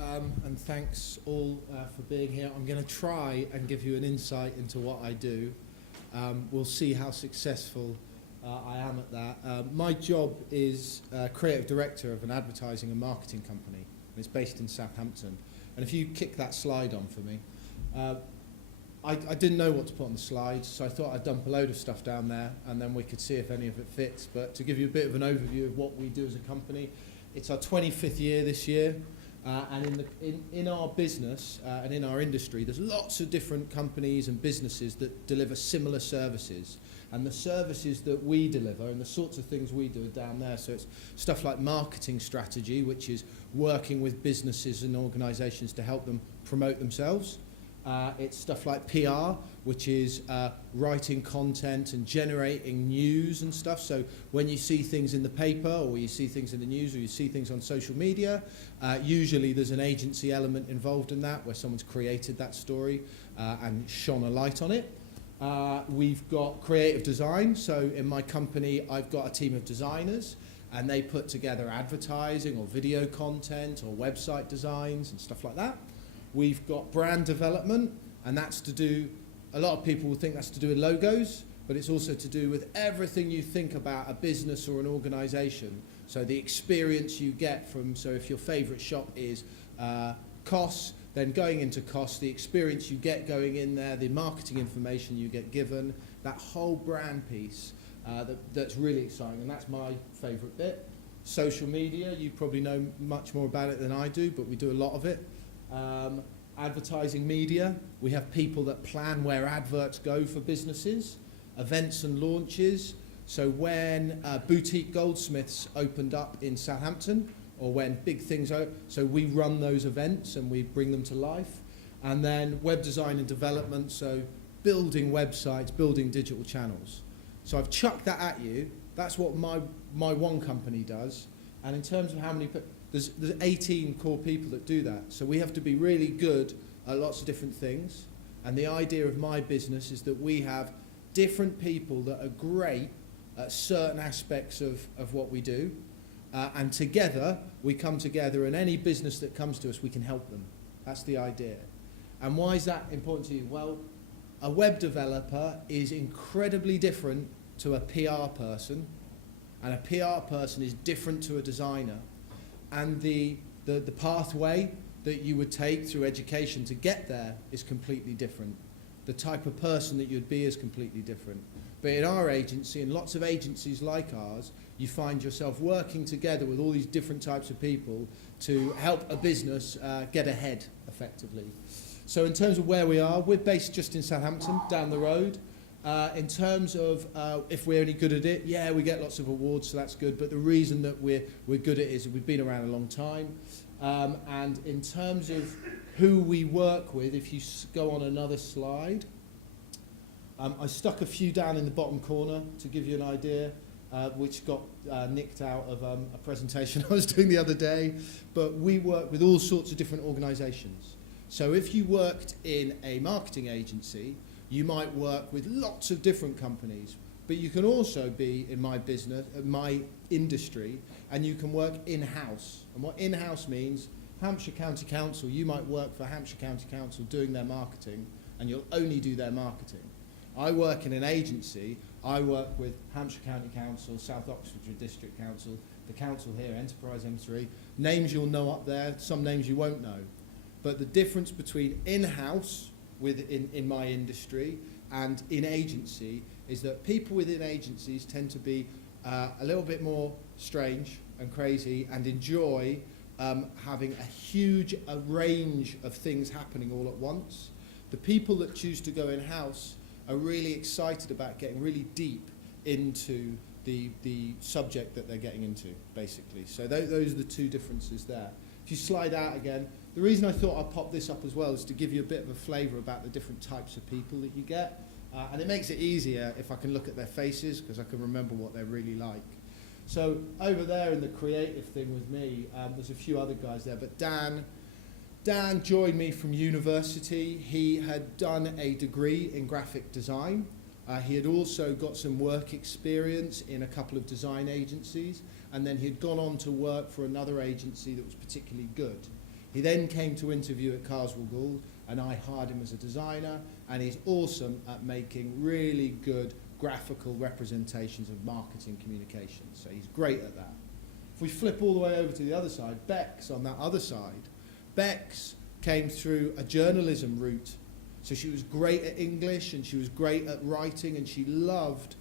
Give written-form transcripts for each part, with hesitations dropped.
and thanks all for being here. I'm going to try and give you an insight into what I do. We'll see how successful I am at that. My job is creative director of an advertising and marketing company. It's based in Southampton. And if you kick that slide on for me, I didn't know what to put on the slides, so I thought I'd dump a load of stuff down there, and then we could see if any of it fits. But to give you a bit of an overview of what we do as a company, it's our 25th year this year. And in our business and in our industry, there's lots of different companies and businesses that deliver similar services. And the services that we deliver and the sorts of things we do are down there. So it's stuff like marketing strategy, which is working with businesses and organisations to help them promote themselves. It's stuff like PR, which is writing content and generating news and stuff. So when you see things in the paper or you see things in the news or you see things on social media, usually there's an agency element involved in that where someone's created that story and shone a light on it. We've got creative design. So in my company, I've got a team of designers and they put together advertising or video content or website designs and stuff like that. We've got brand development, and that's to do, a lot of people will think that's to do with logos, but it's also to do with everything you think about a business or an organisation. So the experience you get from, so if your favourite shop is costs, then going into costs, the experience you get going in there, the marketing information you get given, that whole brand piece, that's really exciting, and that's my favourite bit. Social media, you probably know much more about it than I do, but we do a lot of it. Advertising media, we have people that plan where adverts go for businesses, events and launches. So when boutique goldsmiths opened up in Southampton, or when big things open, so we run those events and we bring them to life. And then web design and development, so building websites, building digital channels. So I've chucked that at you. That's what my one company does. And in terms of how many people, there's 18 core people that do that. So we have to be really good at lots of different things. And the idea of my business is that we have different people that are great at certain aspects of what we do. And together, we come together, and any business that comes to us, we can help them. That's the idea. And why is that important to you? Well, a web developer is incredibly different to a PR person. And a PR person is different to a designer. And the pathway that you would take through education to get there is completely different. The type of person that you'd be is completely different. But in our agency, and lots of agencies like ours, you find yourself working together with all these different types of people to help a business get ahead, effectively. So in terms of where we are, we're based just in Southampton, down the road. In terms of if we're any good at it, yeah, we get lots of awards, so that's good. But the reason that we're good at it is that we've been around a long time. And in terms of who we work with, if you go on another slide, I stuck a few down in the bottom corner to give you an idea, which got nicked out of a presentation I was doing the other day. But we work with all sorts of different organisations. So if you worked in a marketing agency, you might work with lots of different companies, but you can also be in my business, my industry, and you can work in-house. And what in-house means, Hampshire County Council, you might work for Hampshire County Council doing their marketing, and you'll only do their marketing. I work in an agency, I work with Hampshire County Council, South Oxfordshire District Council, the council here, Enterprise M3, names you'll know up there, some names you won't know. But the difference between in-house, in my industry, and in agency is that people within agencies tend to be a little bit more strange and crazy and enjoy having a range of things happening all at once. The people that choose to go in-house are really excited about getting really deep into the subject that they're getting into, basically. So those are the two differences there. If you slide out again, the reason I thought I'd pop this up as well is to give you a bit of a flavour about the different types of people that you get. And it makes it easier if I can look at their faces, because I can remember what they're really like. So over there in the creative thing with me, there's a few other guys there, but Dan joined me from university. He had done a degree in graphic design. He had also got some work experience in a couple of design agencies, and then he'd gone on to work for another agency that was particularly good. He then came to interview at Carswell Gould, and I hired him as a designer, and he's awesome at making really good graphical representations of marketing communications. So he's great at that. If we flip all the way over to the other side, Bex on that other side, Bex came through a journalism route. So she was great at English and she was great at writing and she loved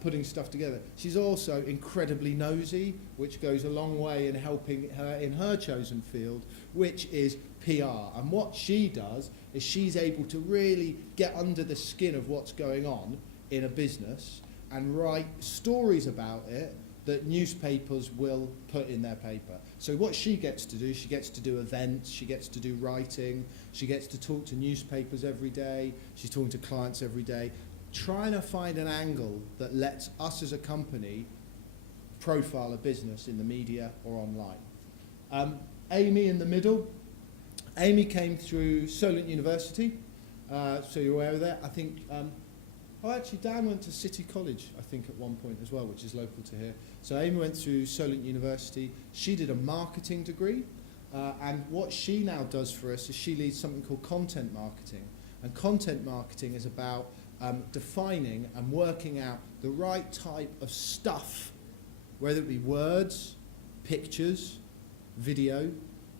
putting stuff together. She's also incredibly nosy, which goes a long way in helping her in her chosen field, which is PR. And what she does is she's able to really get under the skin of what's going on in a business and write stories about it that newspapers will put in their paper. So what she gets to do, she gets to do events, she gets to do writing, she gets to talk to newspapers every day, she's talking to clients every day, trying to find an angle that lets us as a company profile a business in the media or online. Amy in the middle, Amy came through Solent University, so you're aware of that. I think, actually Dan went to City College, I think at one point as well, which is local to here. So Amy went through Solent University, she did a marketing degree, and what she now does for us is she leads something called content marketing. And content marketing is about defining and working out the right type of stuff, whether it be words, pictures, video,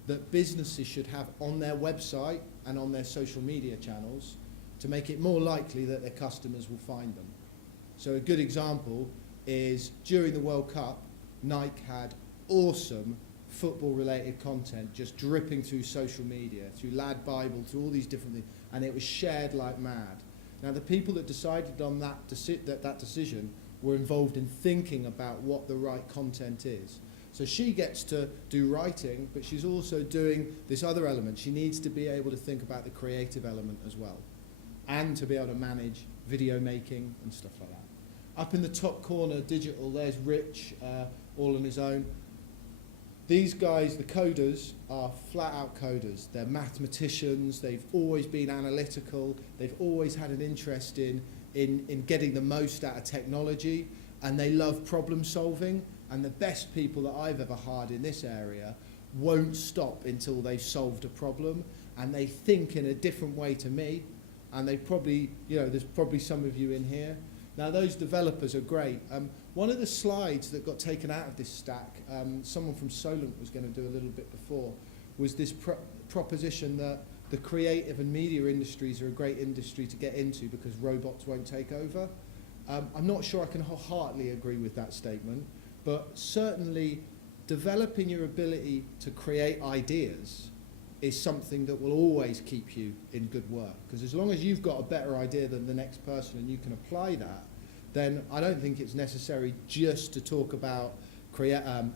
that businesses should have on their website and on their social media channels to make it more likely that their customers will find them. So a good example is during the World Cup, Nike had awesome football-related content just dripping through social media, through Lad Bible, through all these different things, and it was shared like mad. Now the people that decided on that decision were involved in thinking about what the right content is. So she gets to do writing, but she's also doing this other element. She needs to be able to think about the creative element as well, and to be able to manage video making and stuff like that. Up in the top corner, digital, there's Rich, all on his own. These guys, the coders, are flat out coders. They're mathematicians, they've always been analytical, they've always had an interest in getting the most out of technology, and they love problem solving. And the best people that I've ever hired in this area won't stop until they've solved a problem, and they think in a different way to me. And they probably, there's probably some of you in here. Now those developers are great. One of the slides that got taken out of this stack, someone from Solent was going to do a little bit before, was this proposition that the creative and media industries are a great industry to get into because robots won't take over. I'm not sure I can wholeheartedly agree with that statement, but certainly developing your ability to create ideas is something that will always keep you in good work. Because as long as you've got a better idea than the next person and you can apply that, then I don't think it's necessary just to talk about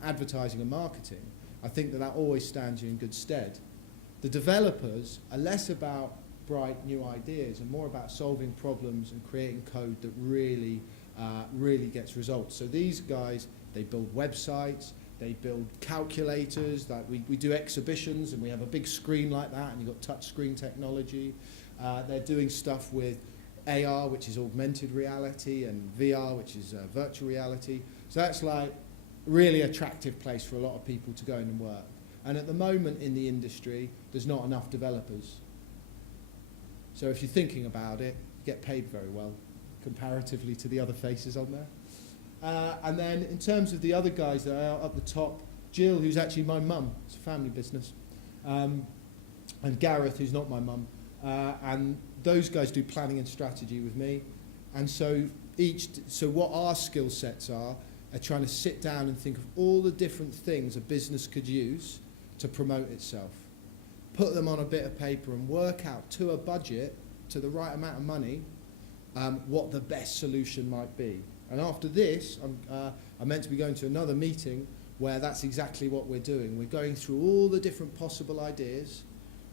advertising and marketing. I think that always stands you in good stead. The developers are less about bright new ideas and more about solving problems and creating code that really gets results. So these guys, they build websites, they build calculators, like we do exhibitions and we have a big screen like that and you've got touch screen technology. They're doing stuff with AR, which is augmented reality, and VR, which is virtual reality. So that's like a really attractive place for a lot of people to go in and work. And at the moment in the industry, there's not enough developers. So if you're thinking about it, you get paid very well comparatively to the other faces on there. And then in terms of the other guys that are up the top, Jill, who's actually my mum, it's a family business, and Gareth, who's not my mum, and those guys do planning and strategy with me. And so what our skill sets are trying to sit down and think of all the different things a business could use to promote itself, put them on a bit of paper and work out to a budget, to the right amount of money, what the best solution might be. And after this, I'm meant to be going to another meeting where that's exactly what we're doing. We're going through all the different possible ideas,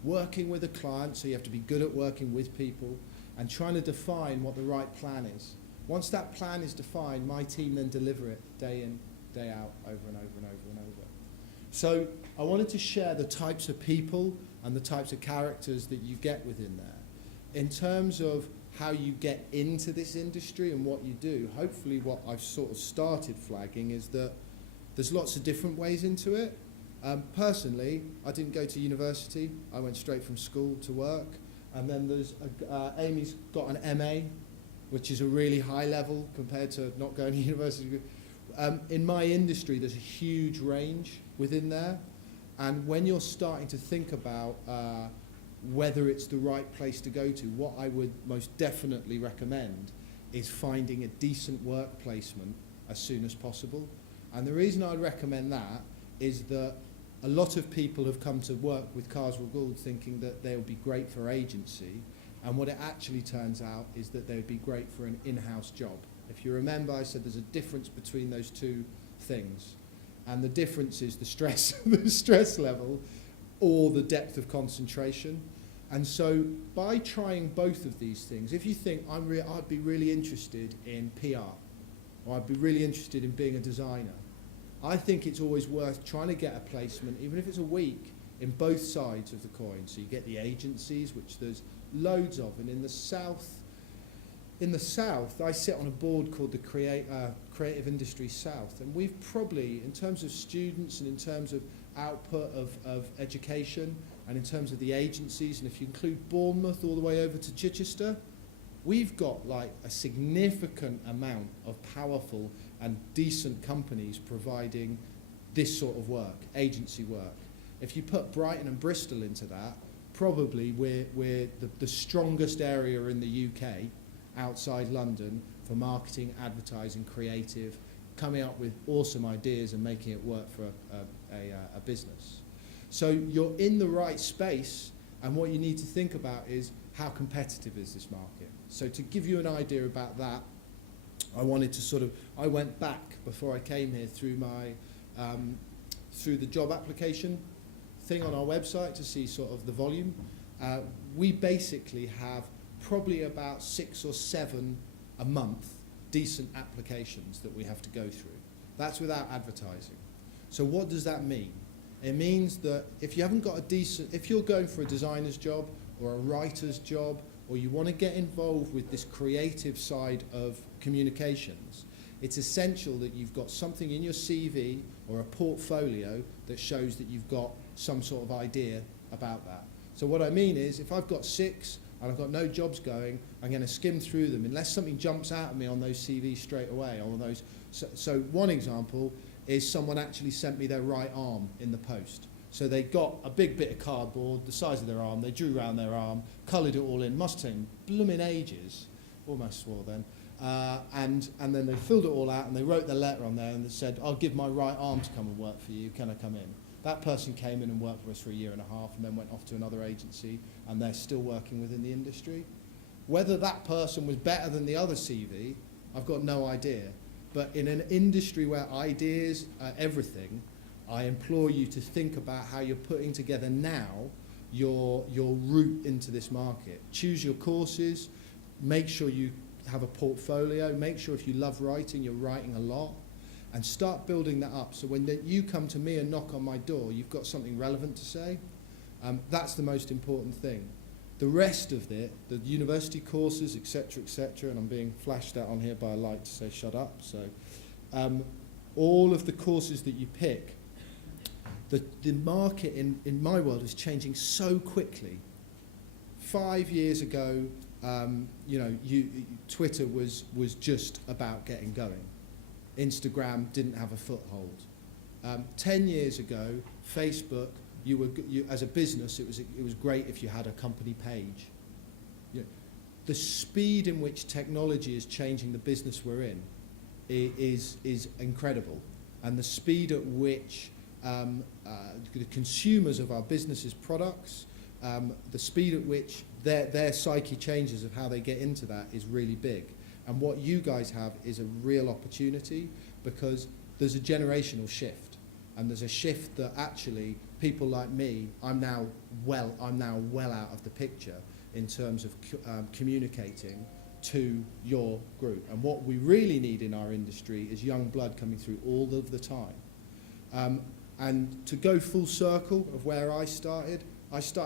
working with a client, so you have to be good at working with people, and trying to define what the right plan is. Once that plan is defined, my team then deliver it day in, day out, over and over and over and over. So I wanted to share the types of people and the types of characters that you get within there. In terms of how you get into this industry and what you do, hopefully what I've sort of started flagging is that there's lots of different ways into it, Personally, I didn't go to university. I went straight from school to work. And then there's Amy's got an MA, which is a really high level compared to not going to university. In my industry, there's a huge range within there. And when you're starting to think about whether it's the right place to go to, what I would most definitely recommend is finding a decent work placement as soon as possible. And the reason I'd recommend that is that a lot of people have come to work with Carswell Gould thinking that they would be great for agency, and what it actually turns out is that they would be great for an in-house job. If you remember, I said there's a difference between those two things, and the difference is the stress, the stress level, or the depth of concentration. And so by trying both of these things, if you think I'd be really interested in PR, or I'd be really interested in being a designer, I think it's always worth trying to get a placement, even if it's a week, in both sides of the coin. So you get the agencies, which there's loads of, and in the south, I sit on a board called the Creative Industry South, and we've probably, in terms of students and in terms of output of education, and in terms of the agencies, and if you include Bournemouth all the way over to Chichester, we've got like a significant amount of powerful and decent companies providing this sort of work, agency work. If you put Brighton and Bristol into that, probably we're the strongest area in the UK outside London for marketing, advertising, creative, coming up with awesome ideas and making it work for a business. So you're in the right space, and what you need to think about is how competitive is this market. So to give you an idea about that, I went back before I came here through the job application thing on our website to see sort of the volume. We basically have probably about 6 or 7 a month decent applications that we have to go through. That's without advertising. So what does that mean? It means that if you haven't got if you're going for a designer's job or a writer's job, or you want to get involved with this creative side of communications, it's essential that you've got something in your CV or a portfolio that shows that you've got some sort of idea about that. So what I mean is, if I've got 6 and I've got no jobs going, I'm going to skim through them unless something jumps out at me on those CVs straight away. Or those. So one example is someone actually sent me their right arm in the post. So they got a big bit of cardboard, the size of their arm, they drew around their arm, coloured it all in, must have taken blooming ages, almost swore then, and then they filled it all out and they wrote the letter on there and they said, I'll give my right arm to come and work for you, can I come in? That person came in and worked for us for a year and a half and then went off to another agency, and they're still working within the industry. Whether that person was better than the other CV, I've got no idea. But in an industry where ideas are everything, I implore you to think about how you're putting together now your route into this market. Choose your courses, make sure you have a portfolio, make sure if you love writing, you're writing a lot, and start building that up. So when you come to me and knock on my door, you've got something relevant to say. That's the most important thing. The rest of it, the university courses, etc., and I'm being flashed out on here by a light to say shut up, so all of the courses that you pick, the market in my world is changing so quickly. 5 years ago, Twitter was just about getting going. Instagram didn't have a foothold. 10 years ago, Facebook, you as a business, it was great if you had a company page. The speed in which technology is changing the business we're in is incredible, and the speed at which the consumers of our businesses' products, the speed at which their psyche changes of how they get into that is really big. And what you guys have is a real opportunity, because there's a generational shift, and there's a shift that actually people like me, I'm now well out of the picture in terms of communicating to your group. And what we really need in our industry is young blood coming through all of the time. And to go full circle of where I started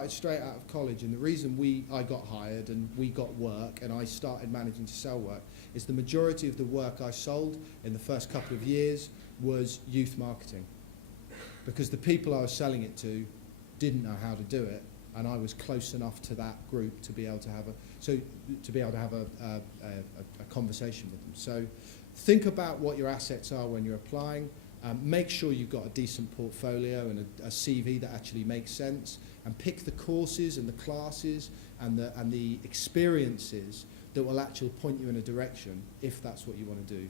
straight out of college, and the reason I got hired and we got work and I started managing to sell work is the majority of the work I sold in the first couple of years was youth marketing. because the people I was selling it to didn't know how to do it, and I was close enough to that group to be able to have a conversation with them. So think about what your assets are when you're applying. Make sure you've got a decent portfolio and a CV that actually makes sense, and pick the courses and the classes and the experiences that will actually point you in a direction if that's what you want to do.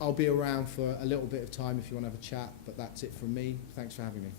I'll be around for a little bit of time if you want to have a chat, but that's it from me. Thanks for having me.